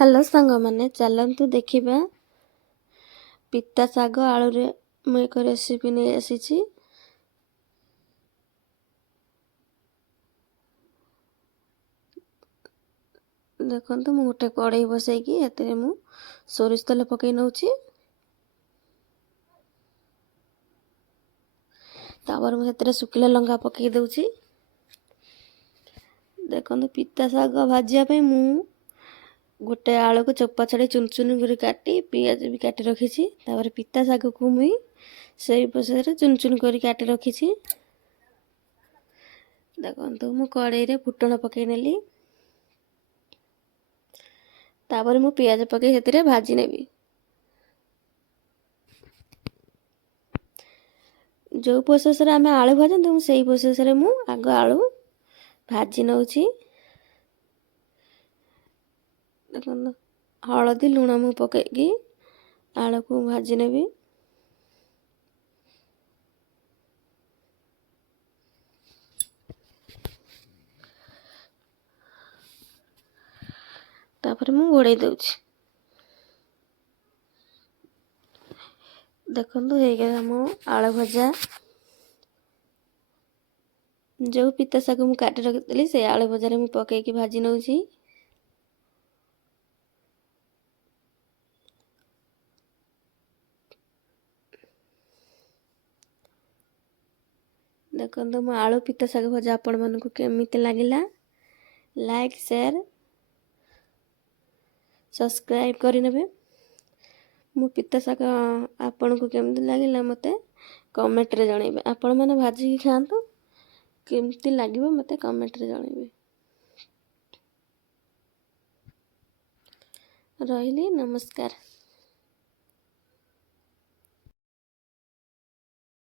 Hello ସାଙ୍ଗମାନେ, ଚାଲନ୍ତୁ ଦେଖିବା ପିତା ଶାଗ ଆଳୁରେ ମୁଁ ଏକ ରେସିପି ନେଇ ଆସିଛି। ଦେଖନ୍ତୁ, ମୁଁ ଗୋଟେ କଢ଼େଇ ବସାଇକି ଏଥିରେ ମୁଁ ସୋରିଷ ତେଲ ପକାଇ ନେଉଛି। ତାପରେ ମୁଁ ସେଥିରେ ଶୁଖିଲା ଲଙ୍କା ପକାଇ ଦେଉଛି। ଦେଖନ୍ତୁ, ପିତା ଶାଗ ଭାଜିବା ପାଇଁ ମୁଁ ଗୋଟେ ଆଳୁକୁ ଚୋପା ଛଡ଼େଇ ଚୁନ ଚୁନ କରି କାଟି ପିଆଜ ବି କାଟି ରଖିଛି। ତାପରେ ପିତା ଶାଗକୁ ମୁଁ ସେଇ ପ୍ରୋସେସରେ ଚୁନ ଚୁନ କରି କାଟି ରଖିଛି। ଦେଖନ୍ତୁ, ମୁଁ କଢ଼େଇରେ ଫୁଟଣ ପକାଇ ନେଲି। ତାପରେ ମୁଁ ପିଆଜ ପକାଇ ସେଥିରେ ଭାଜି ନେବି। ଯେଉଁ ପ୍ରୋସେସରେ ଆମେ ଆଳୁ ଭାଜନ୍ତି, ମୁଁ ସେଇ ପ୍ରୋସେସରେ ମୁଁ ଆଗ ଆଳୁ ଭାଜି ନେଉଛି। ଦେଖନ୍ତୁ, ହଳଦୀ ଲୁଣ ମୁଁ ପକାଇକି ଆଳୁକୁ ଭାଜି ନେବି। ତାପରେ ମୁଁ ଘୋଡ଼େଇ ଦେଉଛି। ଦେଖନ୍ତୁ, ହେଇଗଲା ମୋ ଆଳୁ ଭଜା। ଯେଉଁ ପିତା ଶାଗ ମୁଁ କାଟି ରଖିଥିଲି ସେଇ ଆଳୁ ଭଜାରେ ମୁଁ ପକାଇକି ଭାଜି ନେଉଛି। ଦେଖନ୍ତୁ, ମୋ ଆଳୁ ପିତା ଶାଗ ଭଜା ଆପଣମାନଙ୍କୁ କେମିତି ଲାଗିଲା? ଲାଇକ୍, ସେୟାର, ସବସ୍କ୍ରାଇବ୍ କରିନେବେ। ମୋ ପିତା ଶାଗ ଆପଣଙ୍କୁ କେମିତି ଲାଗିଲା ମୋତେ କମେଣ୍ଟରେ ଜଣାଇବେ। ଆପଣମାନେ ଭାଜିକି ଖାଆନ୍ତୁ, କେମିତି ଲାଗିବ ମୋତେ କମେଣ୍ଟରେ ଜଣାଇବେ। ରହିଲି, ନମସ୍କାର।